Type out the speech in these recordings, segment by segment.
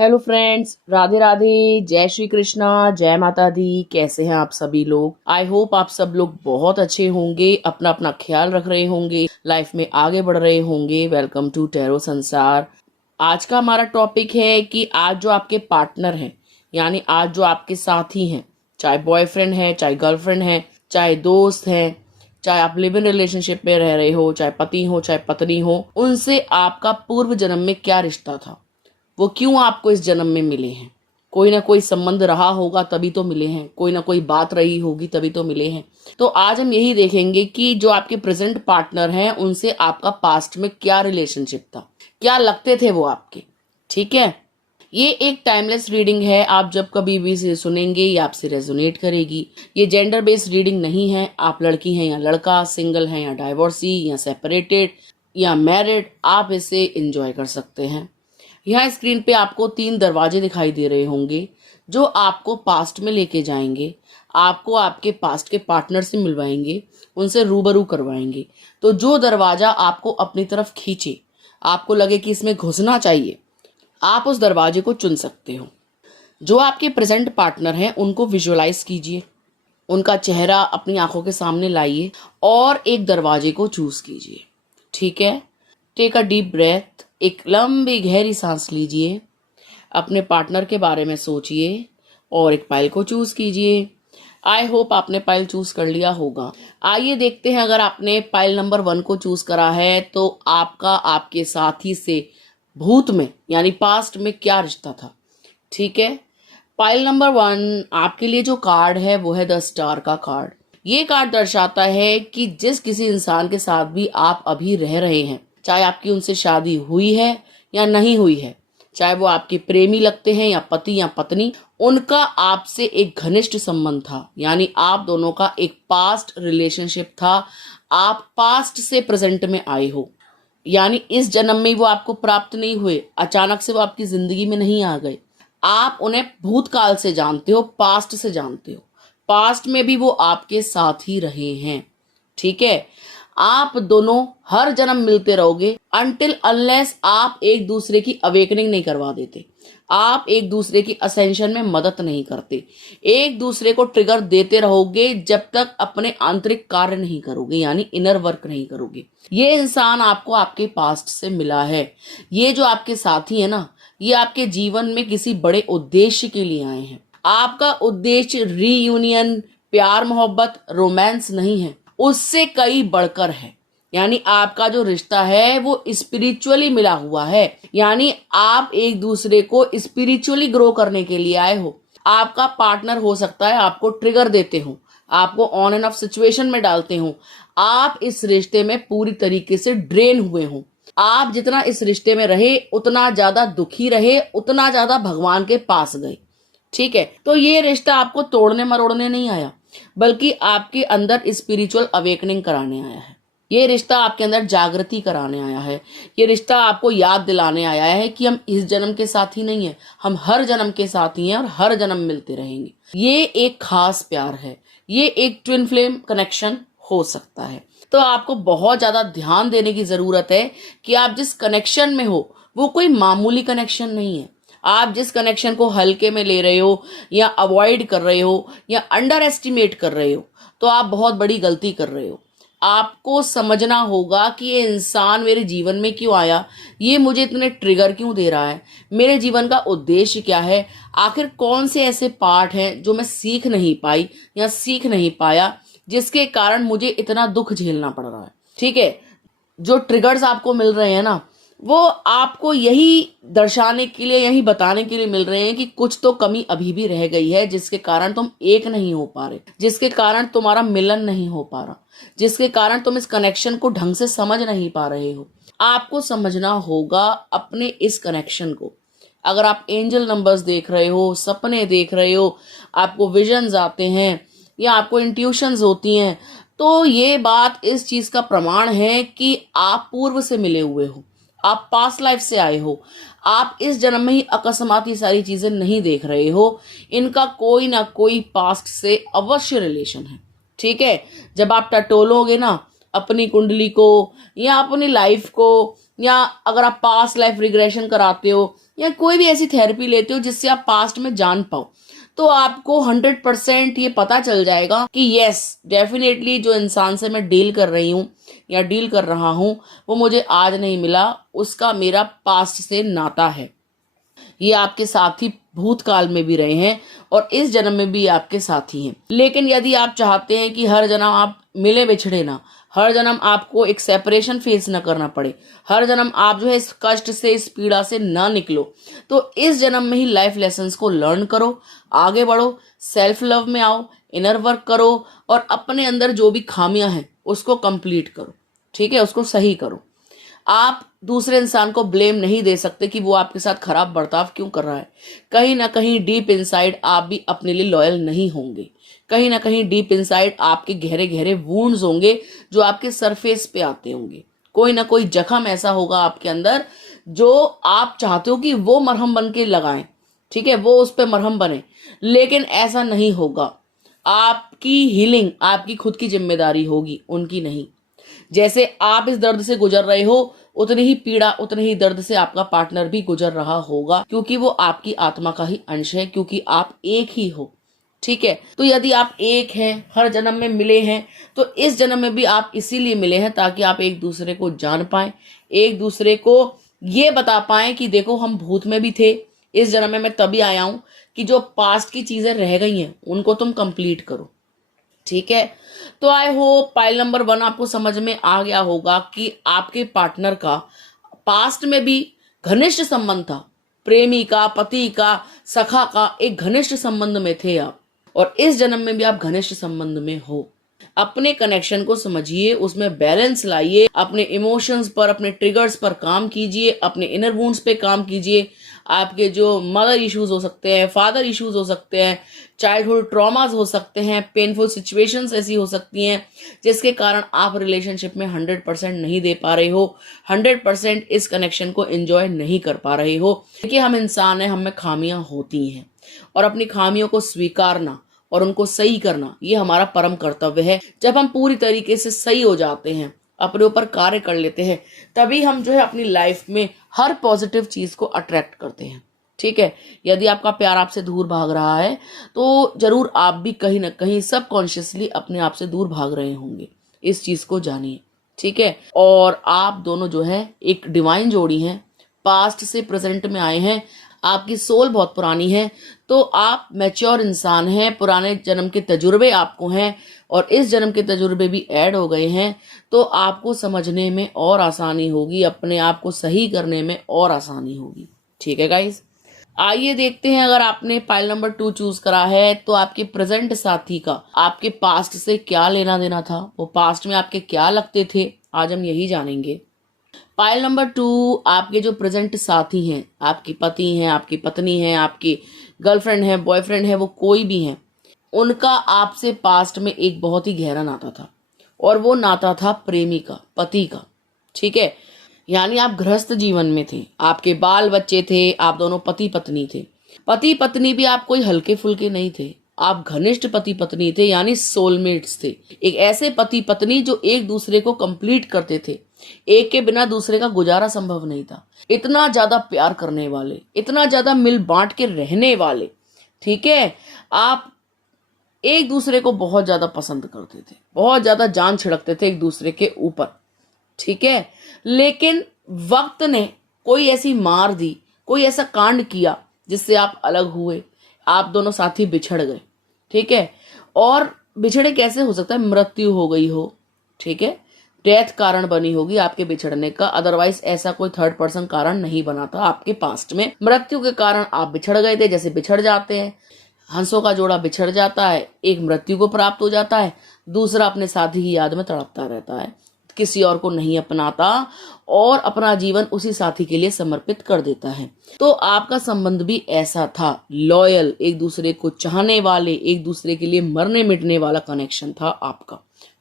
Hello friends, Radhe Radhe, जय श्री कृष्णा, जय माता दी। कैसे हैं आप सभी लोग? आई होप आप सब लोग बहुत अच्छे होंगे, अपना अपना ख्याल रख रहे होंगे, लाइफ में आगे बढ़ रहे होंगे। वेलकम टू टैरो संसार। आज का हमारा टॉपिक है कि आज जो आपके पार्टनर हैं, यानी आज जो आपके साथी हैं, चाहे बॉयफ्रेंड है, चाहे गर्लफ्रेंड है, चाहे दोस्त हैं, चाहे आप लिव इन रिलेशनशिप में रह रहे हो, चाहे पति हो चाहे पत्नी हो, उनसे आपका पूर्व जन्म में क्या रिश्ता था, वो क्यों आपको इस जन्म में मिले हैं। कोई ना कोई संबंध रहा होगा तभी तो मिले हैं, कोई ना कोई बात रही होगी तभी तो मिले हैं। तो आज हम यही देखेंगे कि जो आपके प्रेजेंट पार्टनर हैं उनसे आपका पास्ट में क्या रिलेशनशिप था, क्या लगते थे वो आपके। ठीक है, ये एक टाइमलेस रीडिंग है। आप जब कभी भी इसे सुनेंगे ये आपसे रेजोनेट करेगी। ये जेंडर बेस्ड रीडिंग नहीं है। आप लड़की हैं या लड़का, सिंगल हैं या डाइवोर्सी या सेपरेटेड या मैरिड, आप इसे एंजॉय कर सकते हैं। यहाँ स्क्रीन पे आपको 3 दरवाजे दिखाई दे रहे होंगे जो आपको पास्ट में लेके जाएंगे, आपको आपके पास्ट के पार्टनर से मिलवाएंगे, उनसे रूबरू करवाएंगे। तो जो दरवाजा आपको अपनी तरफ खींचे, आपको लगे कि इसमें घुसना चाहिए, आप उस दरवाजे को चुन सकते हो। जो आपके प्रेजेंट पार्टनर हैं उनको विजुअलाइज कीजिए, उनका चेहरा अपनी आंखों के सामने लाइए और एक दरवाजे को चूज कीजिए। ठीक है, टेक अ डीप ब्रेथ, एक लंबी गहरी सांस लीजिए, अपने पार्टनर के बारे में सोचिए और एक पाइल को चूज कीजिए। आई होप आपने पाइल चूज कर लिया होगा। आइए देखते हैं, अगर आपने पाइल नंबर 1 को चूज करा है तो आपका आपके साथी से भूत में यानी पास्ट में क्या रिश्ता था। ठीक है, पाइल नंबर 1 आपके लिए जो कार्ड है वो है द स्टार का कार्ड। ये कार्ड दर्शाता है कि जिस किसी इंसान के साथ भी आप अभी रह रहे हैं, चाहे आपकी उनसे शादी हुई है या नहीं हुई है, चाहे वो आपके प्रेमी लगते हैं या पति या पत्नी, उनका आपसे एक घनिष्ठ संबंध था, यानी आप दोनों का एक पास्ट रिलेशनशिप था। आप पास्ट से प्रेजेंट में आए हो, यानी इस जन्म में वो आपको प्राप्त नहीं हुए, अचानक से वो आपकी जिंदगी में नहीं आ गए। आप उन्हें भूतकाल से जानते हो, पास्ट से जानते हो, पास्ट में भी वो आपके साथ ही रहे हैं। ठीक है, आप दोनों हर जन्म मिलते रहोगे अनटिल अनलेस आप एक दूसरे की अवेकनिंग नहीं करवा देते, आप एक दूसरे की असेंशन में मदद नहीं करते, एक दूसरे को ट्रिगर देते रहोगे जब तक अपने आंतरिक कार्य नहीं करोगे, यानी इनर वर्क नहीं करोगे। ये इंसान आपको आपके पास्ट से मिला है। ये जो आपके साथी है ना, ये आपके जीवन में किसी बड़े उद्देश्य के लिए आए हैं। आपका उद्देश्य रीयूनियन, प्यार मोहब्बत, रोमांस नहीं है, उससे कई बढ़कर है। यानी आपका जो रिश्ता है वो स्पिरिचुअली मिला हुआ है, यानी आप एक दूसरे को स्पिरिचुअली ग्रो करने के लिए आए हो। आपका पार्टनर हो सकता है आपको ट्रिगर देते हो, आपको ऑन एंड ऑफ सिचुएशन में डालते हो, आप इस रिश्ते में पूरी तरीके से ड्रेन हुए हो। आप जितना इस रिश्ते में रहे उतना ज्यादा दुखी रहे, उतना ज्यादा भगवान के पास गए। ठीक है, तो ये रिश्ता आपको तोड़ने मरोड़ने नहीं आया, बल्कि आपके अंदर स्पिरिचुअल अवेकनिंग कराने आया है। ये रिश्ता आपके अंदर जागृति कराने आया है। ये रिश्ता आपको याद दिलाने आया है कि हम इस जन्म के साथी नहीं है, हम हर जन्म के साथी हैं और हर जन्म मिलते रहेंगे। ये एक खास प्यार है, ये एक ट्विन फ्लेम कनेक्शन हो सकता है। तो आपको बहुत ज्यादा ध्यान देने की जरूरत है कि आप जिस कनेक्शन में हो वो कोई मामूली कनेक्शन नहीं है। आप जिस कनेक्शन को हल्के में ले रहे हो या अवॉइड कर रहे हो या अंडर एस्टिमेट कर रहे हो, तो आप बहुत बड़ी गलती कर रहे हो। आपको समझना होगा कि ये इंसान मेरे जीवन में क्यों आया, ये मुझे इतने ट्रिगर क्यों दे रहा है, मेरे जीवन का उद्देश्य क्या है, आखिर कौन से ऐसे पार्ट हैं जो मैं सीख नहीं पाई या सीख नहीं पाया जिसके कारण मुझे इतना दुख झेलना पड़ रहा है। ठीक है, जो ट्रिगर्स आपको मिल रहे हैं ना, वो आपको यही दर्शाने के लिए, यही बताने के लिए मिल रहे हैं कि कुछ तो कमी अभी भी रह गई है, जिसके कारण तुम एक नहीं हो पा रहे, जिसके कारण तुम्हारा मिलन नहीं हो पा रहा, जिसके कारण तुम इस कनेक्शन को ढंग से समझ नहीं पा रहे हो। आपको समझना होगा अपने इस कनेक्शन को। अगर आप एंजल नंबर्स देख रहे हो, सपने देख रहे हो, आपको विजन्स आते हैं या आपको इंट्यूशंस होती हैं, तो ये बात इस चीज का प्रमाण है कि आप पूर्व से मिले हुए हो, आप पास्ट लाइफ से आए हो। आप इस जन्म में ही अकस्मात ये सारी चीजें नहीं देख रहे हो, इनका कोई ना कोई पास्ट से अवश्य रिलेशन है। ठीक है, जब आप टटोलोगे ना अपनी कुंडली को या अपनी लाइफ को, या अगर आप पास्ट लाइफ रिग्रेशन कराते हो या कोई भी ऐसी थेरेपी लेते हो जिससे आप पास्ट में जान पाओ, तो आपको 100% ये पता चल जाएगा कि यस डेफिनेटली जो इंसान से मैं डील कर रही हूँ या डील कर रहा हूँ वो मुझे आज नहीं मिला, उसका मेरा पास्ट से नाता है। ये आपके साथी भूतकाल में भी रहे हैं और इस जन्म में भी आपके साथी हैं। लेकिन यदि आप चाहते हैं कि हर जन्म आप मिले बिछड़े ना, हर जन्म आपको एक सेपरेशन फेस ना करना पड़े, हर जन्म आप जो है इस कष्ट से, इस पीड़ा से ना निकलो, तो इस जन्म में ही लाइफ लेसन्स को लर्न करो, आगे बढ़ो, सेल्फ लव में आओ, इनर वर्क करो और अपने अंदर जो भी खामियां हैं उसको कंप्लीट करो। ठीक है, उसको सही करो। आप दूसरे इंसान को ब्लेम नहीं दे सकते कि वो आपके साथ खराब बर्ताव क्यों कर रहा है। कहीं ना कहीं डीप इनसाइड आप भी अपने लिए लॉयल नहीं होंगे। कहीं ना कहीं डीप इनसाइड आपके गहरे गहरे वुंड्स होंगे जो आपके सरफेस पे आते होंगे। कोई ना कोई जख्म ऐसा होगा आपके अंदर जो आप चाहते हो कि वो मरहम बन के लगाएं। ठीक है, वो उस पर मरहम बने, लेकिन ऐसा नहीं होगा। आपकी हीलिंग आपकी खुद की जिम्मेदारी होगी, उनकी नहीं। जैसे आप इस दर्द से गुजर रहे हो, उतनी ही पीड़ा, उतने ही दर्द से आपका पार्टनर भी गुजर रहा होगा, क्योंकि वो आपकी आत्मा का ही अंश है, क्योंकि आप एक ही हो। ठीक है, तो यदि आप एक हैं, हर जन्म में मिले हैं, तो इस जन्म में भी आप इसीलिए मिले हैं ताकि आप एक दूसरे को जान पाएं, एक दूसरे को ये बता पाएं कि देखो हम भूत में भी थे, इस जन्म में मैं तभी आया हूं कि जो पास्ट की चीजें रह गई हैं उनको तुम कंप्लीट करो। ठीक है, तो आई होप पाइल नंबर 1 आपको समझ में आ गया होगा कि आपके पार्टनर का पास्ट में भी घनिष्ठ संबंध था। प्रेमी का, पति का, सखा का एक घनिष्ठ संबंध में थे आप, और इस जन्म में भी आप घनिष्ठ संबंध में हो। अपने कनेक्शन को समझिए, उसमें बैलेंस लाइए, अपने इमोशंस पर, अपने ट्रिगर्स पर काम कीजिए, अपने इनर वुंड्स पे काम कीजिए। आपके जो मदर इश्यूज हो सकते हैं, फादर इश्यूज हो सकते हैं, चाइल्डहुड ट्रॉमास हो सकते हैं, पेनफुल सिचुएशंस ऐसी हो सकती हैं जिसके कारण आप रिलेशनशिप में 100% नहीं दे पा रहे हो, 100% इस कनेक्शन को एंजॉय नहीं कर पा रहे हो। देखिए, हम इंसान हैं, हम में खामियां होती हैं, और अपनी खामियों को स्वीकारना और उनको सही करना ये हमारा परम कर्तव्य है। जब हम पूरी तरीके से सही हो जाते हैं, अपने ऊपर कार्य कर लेते हैं, तभी हम जो है अपनी लाइफ में हर पॉजिटिव चीज को अट्रैक्ट करते हैं। ठीक है, यदि आपका प्यार आपसे दूर भाग रहा है तो जरूर आप भी कहीं ना कहीं सबकॉन्शियसली अपने आप से दूर भाग रहे होंगे। इस चीज को जानिए। ठीक है, और आप दोनों जो है एक डिवाइन जोड़ी हैं, पास्ट से प्रेजेंट में आए हैं, आपकी सोल बहुत पुरानी है, तो आप मैच्योर इंसान हैं, पुराने जन्म के तजुर्बे आपको हैं और इस जन्म के तजुर्बे भी ऐड हो गए हैं, तो आपको समझने में और आसानी होगी, अपने आप को सही करने में और आसानी होगी। ठीक है गाइस, आइए देखते हैं, अगर आपने पाइल नंबर 2 चूज करा है तो आपके प्रेजेंट साथी का आपके पास्ट से क्या लेना देना था, वो पास्ट में आपके क्या लगते थे, आज हम यही जानेंगे। पाइल नंबर 2 आपके जो प्रेजेंट साथी हैं, आपकी पति हैं, आपकी पत्नी हैं, आपकी गर्लफ्रेंड है, बॉयफ्रेंड है, वो कोई भी हैं, उनका आपसे पास्ट में एक बहुत ही गहरा नाता था, और वो नाता था प्रेमी का, पति का। ठीक है, यानी आप गृहस्थ जीवन में थे, आपके बाल बच्चे थे, आप दोनों पति पत्नी थे। पति पत्नी भी आप कोई हल्के फुल्के नहीं थे, आप घनिष्ठ पति पत्नी थे, यानी सोलमेट्स थे। एक ऐसे पति पत्नी जो एक दूसरे को कंप्लीट करते थे, एक के बिना दूसरे का गुजारा संभव नहीं था। इतना ज्यादा प्यार करने वाले, इतना ज्यादा मिल बांट के रहने वाले। ठीक है, आप एक दूसरे को बहुत ज्यादा पसंद करते थे, बहुत ज्यादा जान छिड़कते थे एक दूसरे के ऊपर। ठीक है, लेकिन वक्त ने कोई ऐसी मार दी, कोई ऐसा कांड किया जिससे आप अलग हुए, आप दोनों साथी बिछड़ गए। ठीक है, और बिछड़े कैसे हो सकता है, मृत्यु हो गई हो। ठीक है, डेथ कारण बनी होगी आपके बिछड़ने का, अदरवाइज ऐसा कोई थर्ड पर्सन कारण नहीं बना था आपके पास्ट में। मृत्यु के कारण आप बिछड़ गए थे, जैसे बिछड़ जाते हैं, हंसों का जोड़ा बिछड़ जाता है, एक मृत्यु को प्राप्त हो जाता है, दूसरा अपने साथी की याद में तड़पता रहता है, किसी और को नहीं अपनाता और अपना जीवन उसी साथी के लिए समर्पित कर देता है। तो आपका संबंध भी ऐसा था, लॉयल, एक दूसरे को चाहने वाले, एक दूसरे के लिए मरने मिटने वाला कनेक्शन था आपका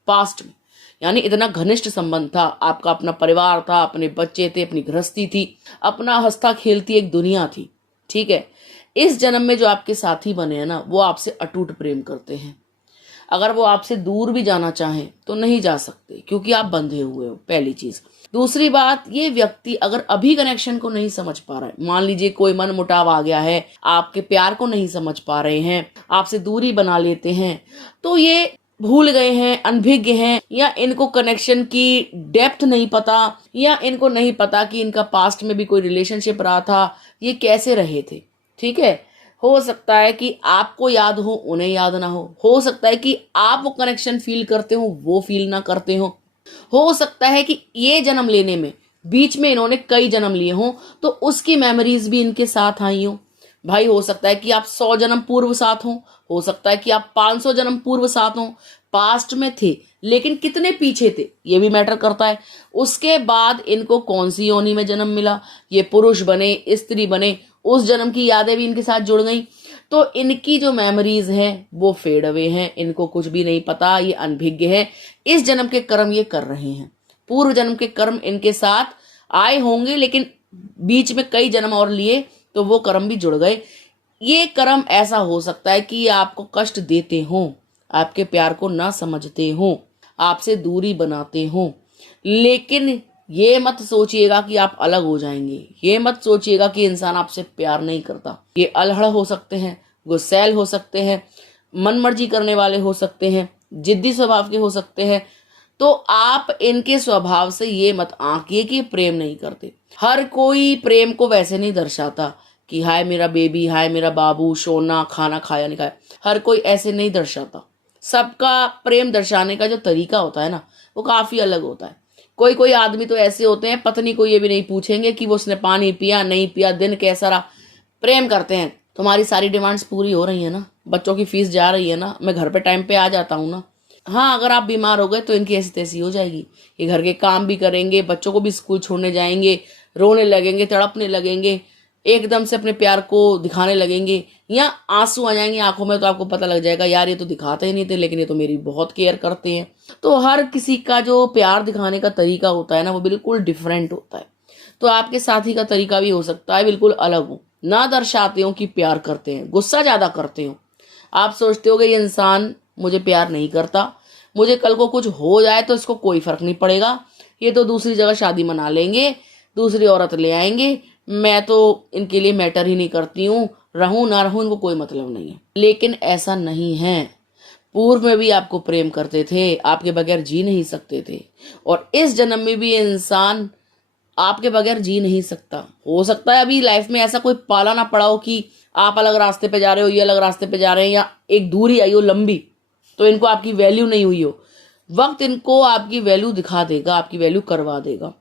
पास्ट में। यानी इतना घनिष्ठ संबंध था, आपका अपना परिवार था, अपने बच्चे थे, अपनी गृहस्थी थी, अपना हंसता खेलती एक दुनिया थी। ठीक है, इस जन्म में जो आपके साथी बने हैं ना, वो आपसे अटूट प्रेम करते हैं। अगर वो आपसे दूर भी जाना चाहें तो नहीं जा सकते, क्योंकि आप बंधे हुए हो, पहली चीज। दूसरी बात, ये व्यक्ति अगर अभी कनेक्शन को नहीं समझ पा रहा है, मान लीजिए कोई मन मुटाव आ गया है, आपके प्यार को नहीं समझ पा रहे हैं, आपसे दूरी बना लेते हैं, तो ये भूल गए हैं, अनभिज्ञ हैं, या इनको कनेक्शन की डेप्थ नहीं पता, या इनको नहीं पता कि इनका पास्ट में भी कोई रिलेशनशिप रहा था, ये कैसे रहे थे। ठीक है, हो सकता है कि आपको याद हो, उन्हें याद ना हो सकता है कि आप वो कनेक्शन फील करते हो, वो फील ना करते हो सकता है कि ये जन्म लेने में बीच में इन्होंने कई जन्म लिए हों, तो उसकी मेमोरीज भी इनके साथ आई हो। भाई हो सकता है कि आप 100 जन्म पूर्व साथ हो सकता है कि आप 500 जन्म पूर्व साथ हो, पास्ट में थे, लेकिन कितने पीछे थे ये भी मैटर करता है। उसके बाद इनको कौन सी योनि में जन्म मिला, ये पुरुष बने, स्त्री बने, उस जन्म की यादें भी इनके साथ जुड़ गई, तो इनकी जो मेमोरीज हैं वो फेड अवे हैं, इनको कुछ भी नहीं पता, ये अनभिज्ञ है। इस जन्म के कर्म ये कर रहे हैं, पूर्व जन्म के कर्म इनके साथ आए होंगे, लेकिन बीच में कई जन्म और लिए तो वो कर्म भी जुड़ गए। ये कर्म ऐसा हो सकता है कि आपको कष्ट देते हों, आपके प्यार को ना समझते हों, आपसे दूरी बनाते हों, लेकिन ये मत सोचिएगा कि आप अलग हो जाएंगे, ये मत सोचिएगा कि इंसान आपसे प्यार नहीं करता। ये अलहड़ हो सकते हैं, गुस्सैल हो सकते हैं, मनमर्जी करने वाले हो सकते हैं, जिद्दी स्वभाव के हो सकते हैं, तो आप इनके स्वभाव से ये मत आंकिए कि प्रेम नहीं करते। हर कोई प्रेम को वैसे नहीं दर्शाता कि हाय मेरा बेबी, हाय मेरा बाबू, सोना, खाना खाया नहीं खाया, हर कोई ऐसे नहीं दर्शाता। सबका प्रेम दर्शाने का जो तरीका होता है ना, वो काफी अलग होता है। कोई कोई आदमी तो ऐसे होते हैं, पत्नी को ये भी नहीं पूछेंगे कि वो उसने पानी पिया नहीं पिया, दिन कैसा रहा, प्रेम करते हैं। तुम्हारी सारी डिमांड्स पूरी हो रही है ना, बच्चों की फीस जा रही है ना, मैं घर पे टाइम पे आ जाता हूँ ना। हाँ, अगर आप बीमार हो गए तो इनकी ऐसी तैसी हो जाएगी, ये घर के काम भी करेंगे, बच्चों को भी स्कूल छोड़ने जाएंगे, रोने लगेंगे, तड़पने लगेंगे, एकदम से अपने प्यार को दिखाने लगेंगे, या आंसू आ जाएंगे आंखों में, तो आपको पता लग जाएगा यार ये तो दिखाते ही नहीं थे, लेकिन ये तो मेरी बहुत केयर करते हैं। तो हर किसी का जो प्यार दिखाने का तरीका होता है ना, वो बिल्कुल डिफरेंट होता है। तो आपके साथी का तरीका भी हो सकता है बिल्कुल अलग हो, ना दर्शाते हो कि प्यार करते हैं, गुस्सा ज्यादा करते हो। आप सोचते हो कि ये इंसान मुझे प्यार नहीं करता, मुझे कल को कुछ हो जाए तो इसको कोई फर्क नहीं पड़ेगा, ये तो दूसरी जगह शादी मना लेंगे, दूसरी औरत ले आएंगे, मैं तो इनके लिए मैटर ही नहीं करती हूँ, रहूं ना रहूं इनको कोई मतलब नहीं है। लेकिन ऐसा नहीं है, पूर्व में भी आपको प्रेम करते थे, आपके बगैर जी नहीं सकते थे, और इस जन्म में भी इंसान आपके बगैर जी नहीं सकता। हो सकता है अभी लाइफ में ऐसा कोई पाला ना पड़ा हो कि आप अलग रास्ते पे जा रहे हो, ये अलग रास्ते पे जा रहे हैं, या एक दूरी आई हो लंबी, तो इनको आपकी वैल्यू नहीं हुई हो। वक्त इनको आपकी वैल्यू दिखा देगा, आपकी वैल्यू करवा देगा।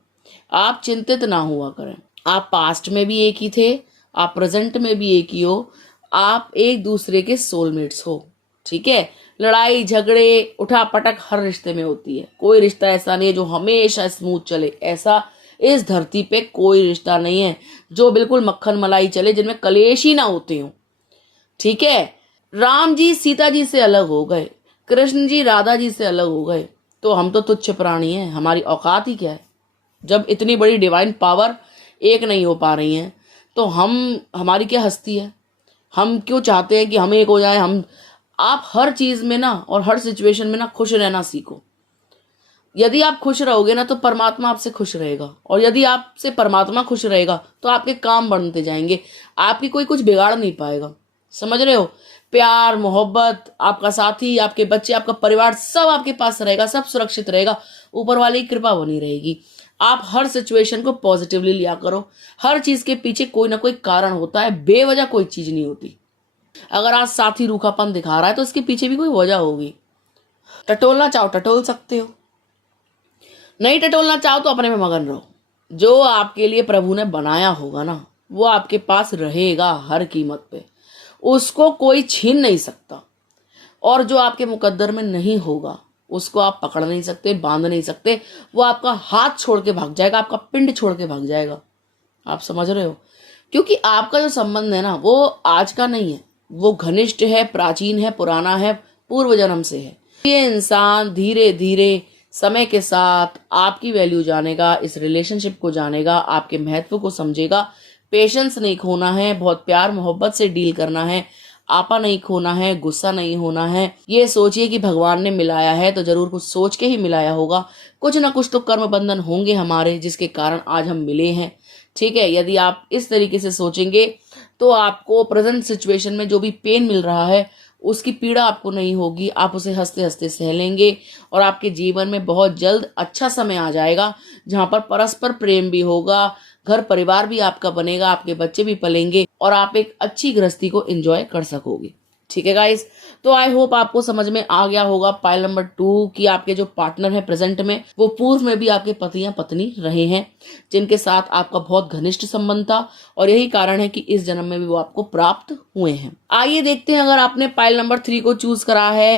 आप चिंतित ना हुआ करें। आप पास्ट में भी एक ही थे, आप प्रेजेंट में भी एक ही हो, आप एक दूसरे के सोलमेट्स हो। ठीक है, लड़ाई झगड़े उठा पटक हर रिश्ते में होती है, कोई रिश्ता ऐसा नहीं है जो हमेशा स्मूथ चले। ऐसा इस धरती पे कोई रिश्ता नहीं है जो बिल्कुल मक्खन मलाई चले, जिनमें कलेश ही ना होते हो। ठीक है, राम जी सीता जी से अलग हो गए, कृष्ण जी राधा जी से अलग हो गए, तो हम तो तुच्छ प्राणी हैं, हमारी औकात ही क्या है। जब इतनी बड़ी डिवाइन पावर एक नहीं हो पा रही है, तो हमारी क्या हस्ती है, हम क्यों चाहते हैं कि हम एक हो जाए। आप हर चीज में ना और हर सिचुएशन में ना खुश रहना सीखो। यदि आप खुश रहोगे ना तो परमात्मा आपसे खुश रहेगा, और यदि आपसे परमात्मा खुश रहेगा तो आपके काम बनते जाएंगे, आपकी कोई कुछ बिगाड़ नहीं पाएगा। समझ रहे हो, प्यार मोहब्बत, आपका साथी, आपके बच्चे, आपका परिवार सब आपके पास रहेगा, सब सुरक्षित रहेगा, ऊपर वाले की कृपा बनी रहेगी। आप हर सिचुएशन को पॉजिटिवली लिया करो। हर चीज के पीछे कोई ना कोई कारण होता है, बेवजह कोई चीज नहीं होती। अगर आज साथी रूखापन दिखा रहा है तो इसके पीछे भी कोई वजह होगी। टटोलना चाहो टटोल सकते हो, नहीं टटोलना चाहो तो अपने में मगन रहो। जो आपके लिए प्रभु ने बनाया होगा ना, वो आपके पास रहेगा हर कीमत पे, उसको कोई छीन नहीं सकता। और जो आपके मुकद्दर में नहीं होगा उसको आप पकड़ नहीं सकते, बांध नहीं सकते, वो आपका हाथ छोड़ के भाग जाएगा, आपका पिंड छोड़ के भाग जाएगा। आप समझ रहे हो, क्योंकि आपका जो संबंध है ना वो आज का नहीं है, वो घनिष्ठ है, प्राचीन है, पुराना है, पूर्व जन्म से है। ये इंसान धीरे धीरे समय के साथ आपकी वैल्यू जानेगा, इस रिलेशनशिप को जानेगा, आपके महत्व को समझेगा। पेशेंस नहीं खोना है, बहुत प्यार मोहब्बत से डील करना है। आपा नहीं खोना है, गुस्सा नहीं होना है। ये सोचिए कि भगवान ने मिलाया है तो जरूर कुछ सोच के ही मिलाया होगा। कुछ ना कुछ तो कर्म बंधन होंगे हमारे, जिसके कारण आज हम मिले हैं। ठीक है, यदि आप इस तरीके से सोचेंगे तो आपको प्रेजेंट सिचुएशन में जो भी पेन मिल रहा है उसकी पीड़ा आपको नहीं होगी। आप उसे हंसते हंसते सह लेंगे और आपके जीवन में बहुत जल्द अच्छा समय आ जाएगा जहां पर परस्पर प्रेम भी होगा, घर परिवार भी आपका बनेगा, आपके बच्चे भी पलेंगे और आप एक अच्छी गृहस्थी को एंजॉय कर सकोगे। ठीक है गाइस, तो आई होप आपको समझ में आ गया होगा पाइल नंबर 2 कि आपके जो पार्टनर है प्रेजेंट में, वो पूर्व में भी आपके पति या पत्नी रहे हैं, जिनके साथ आपका बहुत घनिष्ठ संबंध था और यही कारण है कि इस जन्म में भी वो आपको प्राप्त हुए हैं। आइए देखते हैं, अगर आपने पाइल नंबर 3 को चूज करा है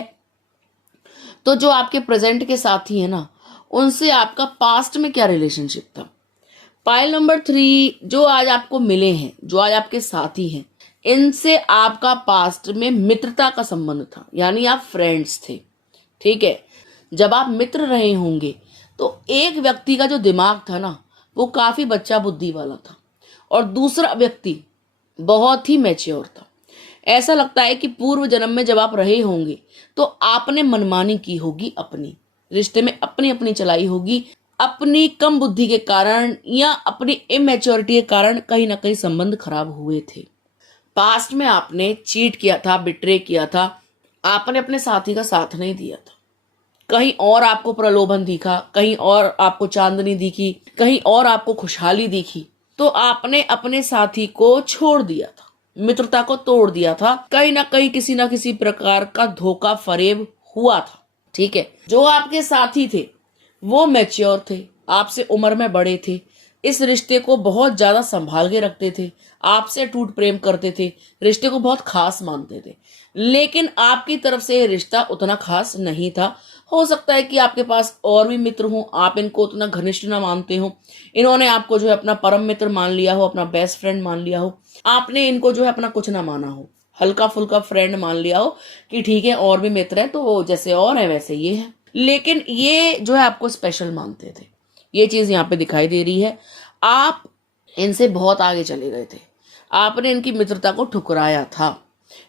तो जो आपके प्रेजेंट के साथी है ना, उनसे आपका पास्ट में क्या रिलेशनशिप था। पाइल नंबर 3 जो आज आपको मिले हैं, जो आज आपके साथी हैं, इनसे आपका पास्ट में मित्रता का संबंध था, यानी आप फ्रेंड्स थे। ठीक है, जब आप मित्र रहे होंगे तो एक व्यक्ति का जो दिमाग था ना, वो काफी बच्चा बुद्धि वाला था और दूसरा व्यक्ति बहुत ही मैच्योर था। ऐसा लगता है कि पूर्व जन्म में जब आप रहे होंगे तो आपने मनमानी की होगी, अपनी रिश्ते में अपनी अपनी चलाई होगी, अपनी कम बुद्धि के कारण या अपनी इमेच्योरिटी के कारण कहीं ना कहीं संबंध खराब हुए थे। पास्ट में आपने चीट किया था, बिट्रे किया था, आपने अपने साथी का साथ नहीं दिया था। कहीं और आपको प्रलोभन दिखा, कहीं और आपको चांदनी दिखी, कहीं और आपको खुशहाली दिखी, तो आपने अपने साथी को छोड़ दिया था, मित्रता को तोड़ दिया था। कहीं ना किसी प्रकार का धोखा फरेब हुआ था। ठीक है, जो आपके साथी थे वो मैच्योर थे, आपसे उम्र में बड़े थे, इस रिश्ते को बहुत ज्यादा संभाल के रखते थे, आपसे टूट प्रेम करते थे, रिश्ते को बहुत खास मानते थे। लेकिन आपकी तरफ से ये रिश्ता उतना खास नहीं था। हो सकता है कि आपके पास और भी मित्र हों, आप इनको उतना घनिष्ठ ना मानते हो, इन्होंने आपको जो है अपना परम मित्र मान लिया हो, अपना बेस्ट फ्रेंड मान लिया हो, आपने इनको जो है अपना कुछ ना माना हो, हल्का फुल्का फ्रेंड मान लिया हो कि ठीक है और भी मित्र है तो जैसे और है वैसे ये है। लेकिन ये जो है आपको स्पेशल मानते थे, ये चीज यहाँ पे दिखाई दे रही है। आप इनसे बहुत आगे चले गए थे, आपने इनकी मित्रता को ठुकराया था।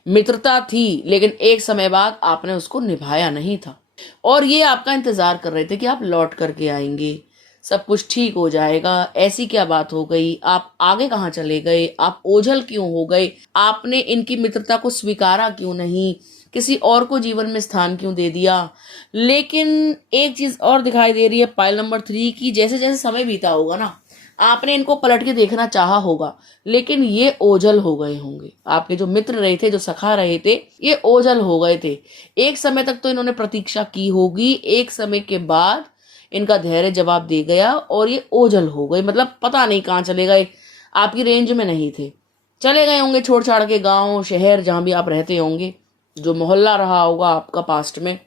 मित्रता थी लेकिन एक समय बाद आपने उसको निभाया नहीं था और ये आपका इंतजार कर रहे थे कि आप लौट करके आएंगे, सब कुछ ठीक हो जाएगा। ऐसी क्या बात हो गई, आप आगे कहाँ चले गए, आप ओझल क्यों हो गए, आपने इनकी मित्रता को स्वीकारा क्यों नहीं, किसी और को जीवन में स्थान क्यों दे दिया। लेकिन एक चीज और दिखाई दे रही है पाइल नंबर 3 की, जैसे जैसे समय बीता होगा ना, आपने इनको पलट के देखना चाहा होगा लेकिन ये ओझल हो गए होंगे। आपके जो मित्र रहे थे, जो सखा रहे थे, ये ओझल हो गए थे। एक समय तक तो इन्होंने प्रतीक्षा की होगी, एक समय के बाद इनका धैर्य जवाब दे गया और ये ओझल हो गए, मतलब पता नहीं कहाँ चले गए, आपकी रेंज में नहीं थे, चले गए होंगे छोड़ छाड़ के गांव शहर जहां भी आप रहते होंगे, जो मोहल्ला रहा होगा आपका पास्ट में,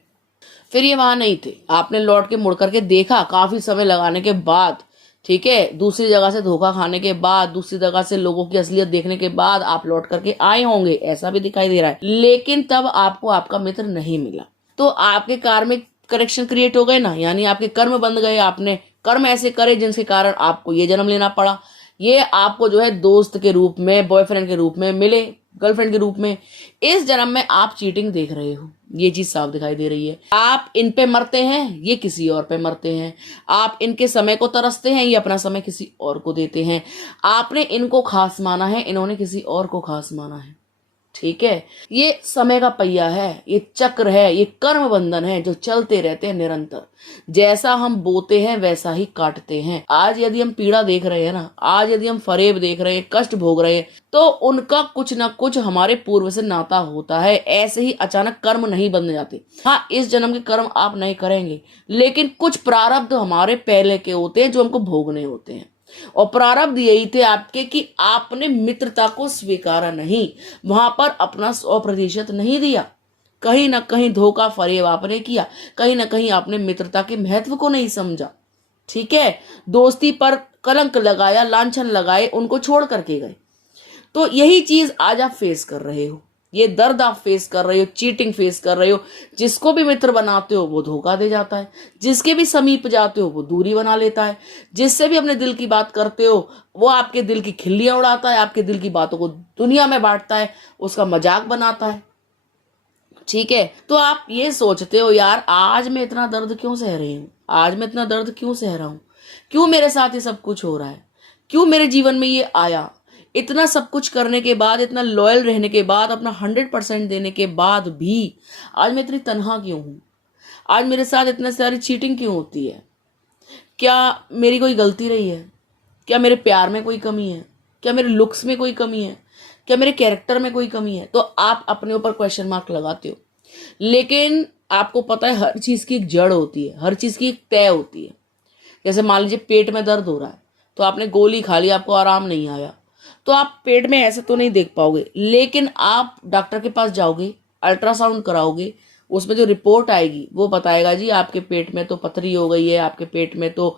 फिर ये वहां नहीं थे। आपने लौट के मुड़ करके देखा काफी समय लगाने के बाद, ठीक है, दूसरी जगह से धोखा खाने के बाद, दूसरी जगह से लोगों की असलियत देखने के बाद आप लौट करके आए होंगे, ऐसा भी दिखाई दे रहा है। लेकिन तब आपको आपका मित्र नहीं मिला तो आपके कार्मिक कनेक्शन क्रिएट हो गए ना, यानी आपके कर्म बंध गए, आपने कर्म ऐसे करे जिनके कारण आपको ये जन्म लेना पड़ा। ये आपको जो है दोस्त के रूप में, बॉयफ्रेंड के रूप में मिले, गर्लफ्रेंड के रूप में। इस जन्म में आप चीटिंग देख रहे हो, ये चीज साफ दिखाई दे रही है। आप इन पे मरते हैं, ये किसी और पे मरते हैं। आप इनके समय को तरसते हैं, ये अपना समय किसी और को देते हैं। आपने इनको खास माना है, इन्होंने किसी और को खास माना है। ठीक है, ये समय का पहिया है, ये चक्र है, ये कर्म बंधन है जो चलते रहते हैं निरंतर। जैसा हम बोते हैं वैसा ही काटते हैं। आज यदि हम पीड़ा देख रहे हैं ना, आज यदि हम फरेब देख रहे हैं, कष्ट भोग रहे हैं, तो उनका कुछ ना कुछ हमारे पूर्व से नाता होता है। ऐसे ही अचानक कर्म नहीं बन जाते। हाँ, इस जन्म के कर्म आप नहीं करेंगे, लेकिन कुछ प्रारब्ध हमारे पहले के होते हैं जो हमको भोगने होते हैं। और प्रारब्ध यही थे आपके कि आपने मित्रता को स्वीकारा नहीं, वहां पर अपना 100% नहीं दिया, कहीं ना कहीं धोखा फरेब आपने किया, कहीं ना कहीं आपने मित्रता के महत्व को नहीं समझा। ठीक है, दोस्ती पर कलंक लगाया, लांछन लगाए, उनको छोड़ करके गए। तो यही चीज आज आप फेस कर रहे हो, ये दर्द आप फेस कर रहे हो, चीटिंग फेस कर रहे हो। जिसको भी मित्र बनाते हो वो धोखा दे जाता है, जिसके भी समीप जाते हो वो दूरी बना लेता है, जिससे भी अपने दिल की बात करते हो वो आपके दिल की खिल्लियां उड़ाता है, आपके दिल की बातों को दुनिया में बांटता है, उसका मजाक बनाता है। ठीक है, तो आप ये सोचते हो यार आज मैं इतना दर्द क्यों सह रही हूँ, आज मैं इतना दर्द क्यों सह रहा हूँ, क्यों मेरे साथ ये सब कुछ हो रहा है, क्यों मेरे जीवन में ये आया। इतना सब कुछ करने के बाद, इतना लॉयल रहने के बाद, अपना 100% देने के बाद भी आज मैं इतनी तनहा क्यों हूं, आज मेरे साथ इतनी सारी चीटिंग क्यों होती है। क्या मेरी कोई गलती रही है, क्या मेरे प्यार में कोई कमी है, क्या मेरे लुक्स में कोई कमी है, क्या मेरे कैरेक्टर में कोई कमी है। तो आप अपने ऊपर क्वेश्चन मार्क लगाते हो, लेकिन आपको पता है हर चीज की एक जड़ होती है, हर चीज की एक तय होती है। जैसे मान लीजिए पेट में दर्द हो रहा है तो आपने गोली खा ली, आपको आराम नहीं आया, तो आप पेट में ऐसे तो नहीं देख पाओगे, लेकिन आप डॉक्टर के पास जाओगे, अल्ट्रासाउंड कराओगे, उसमें जो रिपोर्ट आएगी वो बताएगा जी आपके पेट में तो पथरी हो गई है, आपके पेट में तो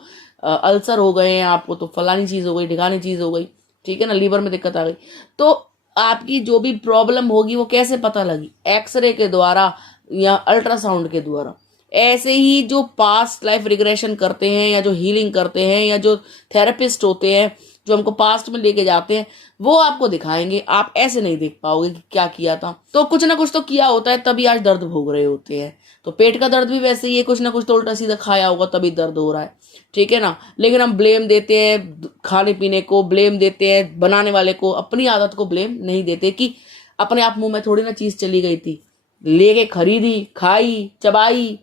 अल्सर हो गए हैं, आपको तो फलानी चीज हो गई, ढिकानी चीज हो गई, ठीक है ना, लीवर में दिक्कत आ गई। तो आपकी जो भी प्रॉब्लम होगी वो कैसे पता लगी, एक्सरे के द्वारा या अल्ट्रासाउंड के द्वारा। ऐसे ही जो पास्ट लाइफ रिग्रेशन करते हैं या जो हीलिंग करते हैं या जो थेरेपिस्ट होते हैं जो हमको पास्ट में लेके जाते हैं वो आपको दिखाएंगे, आप ऐसे नहीं देख पाओगे कि क्या किया था। तो कुछ ना कुछ तो किया होता है तभी आज दर्द भोग रहे होते हैं। तो पेट का दर्द भी वैसे ही है, कुछ ना कुछ तो उल्टा सीधा खाया होगा तभी दर्द हो रहा है, ठीक है ना। लेकिन हम ब्लेम देते हैं खाने पीने को, ब्लेम देते हैं बनाने वाले को, अपनी आदत को ब्लेम नहीं देते कि अपने आप मुंह में थोड़ी ना चीज चली गई थी, लेके खरीदी, खाई, चबाई,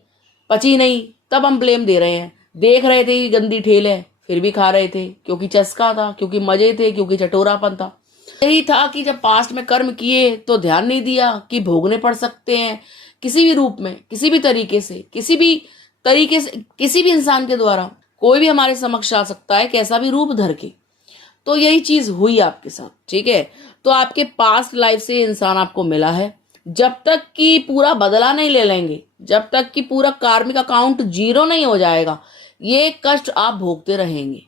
पची नहीं, तब हम ब्लेम दे रहे हैं। देख रहे थे कि गंदी ठेल है फिर भी खा रहे थे, क्योंकि चस्का था, क्योंकि मजे थे, क्योंकि चटोरापन था। यही था कि जब पास्ट में कर्म किए तो ध्यान नहीं दिया कि भोगने पड़ सकते हैं किसी भी रूप में, किसी भी तरीके से, किसी भी इंसान के द्वारा कोई भी हमारे समक्ष आ सकता है, कैसा भी रूप धर के। तो यही चीज हुई आपके साथ, ठीक है। तो आपके पास्ट लाइफ से इंसान आपको मिला है, जब तक कि पूरा बदला नहीं ले लेंगे, जब तक कि पूरा कार्मिक अकाउंट 0 नहीं हो जाएगा, ये कष्ट आप भोगते रहेंगे,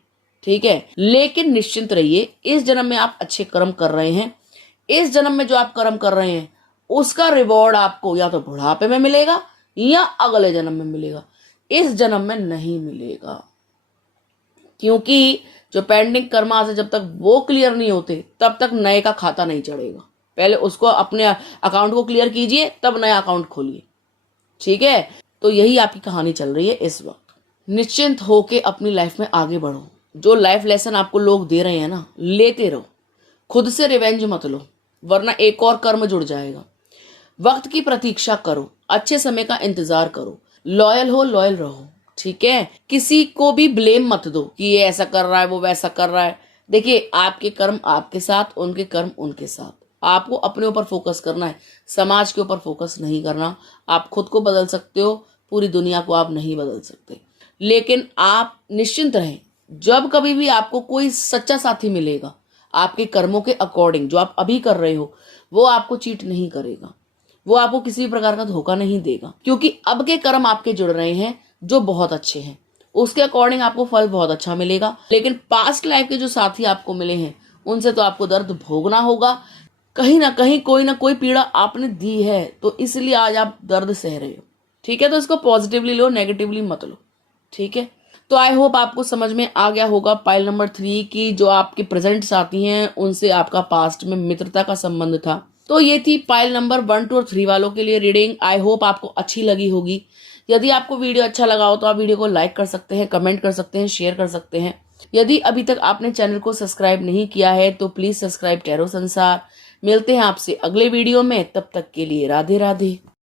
ठीक है। लेकिन निश्चिंत रहिए, इस जन्म में आप अच्छे कर्म कर रहे हैं, इस जन्म में जो आप कर्म कर रहे हैं उसका रिवॉर्ड आपको या तो बुढ़ापे में मिलेगा या अगले जन्म में मिलेगा, इस जन्म में नहीं मिलेगा। क्योंकि जो पेंडिंग कर्मा से जब तक वो क्लियर नहीं होते तब तक नए का खाता नहीं चढ़ेगा। पहले उसको अपने अकाउंट को क्लियर कीजिए तब नया अकाउंट खोलिए, ठीक है। तो यही आपकी कहानी चल रही है इस वक्त। निश्चिंत होके अपनी लाइफ में आगे बढ़ो। जो लाइफ लेसन आपको लोग दे रहे हैं ना, लेते रहो, खुद से रिवेंज मत लो, वरना एक और कर्म जुड़ जाएगा। वक्त की प्रतीक्षा करो, अच्छे समय का इंतजार करो, लॉयल हो, लॉयल रहो, ठीक है। किसी को भी ब्लेम मत दो कि ये ऐसा कर रहा है, वो वैसा कर रहा है। देखिए, आपके कर्म आपके साथ, उनके कर्म उनके साथ। आपको अपने ऊपर फोकस करना है, समाज के ऊपर फोकस नहीं करना। आप खुद को बदल सकते हो, पूरी दुनिया को आप नहीं बदल सकते। लेकिन आप निश्चिंत रहें, जब कभी भी आपको कोई सच्चा साथी मिलेगा, आपके कर्मों के अकॉर्डिंग जो आप अभी कर रहे हो, वो आपको चीट नहीं करेगा, वो आपको किसी भी प्रकार का धोखा नहीं देगा, क्योंकि अब के कर्म आपके जुड़ रहे हैं जो बहुत अच्छे हैं, उसके अकॉर्डिंग आपको फल बहुत अच्छा मिलेगा। लेकिन पास्ट लाइफ के जो साथी आपको मिले हैं उनसे तो आपको दर्द भोगना होगा, कहीं ना कहीं कोई ना कोई पीड़ा आपने दी है, तो इसलिए आज आप दर्द सह रहे हो, ठीक है। तो इसको पॉजिटिवली लो, नेगेटिवली मत लो, ठीक है। तो आई होप आपको समझ में आ गया होगा पाइल नंबर 3 की जो आपके प्रेजेंट साथी हैं उनसे आपका पास्ट में मित्रता का संबंध था। तो ये थी पाइल नंबर 1, 2 और 3 वालों के लिए रीडिंग। आई होप आपको अच्छी लगी होगी। यदि आपको वीडियो अच्छा लगा हो तो आप वीडियो को लाइक कर सकते हैं, कमेंट कर सकते हैं, शेयर कर सकते हैं। यदि अभी तक आपने चैनल को सब्सक्राइब नहीं किया है तो प्लीज सब्सक्राइब टैरो संसार। मिलते हैं आपसे अगले वीडियो में, तब तक के लिए राधे राधे।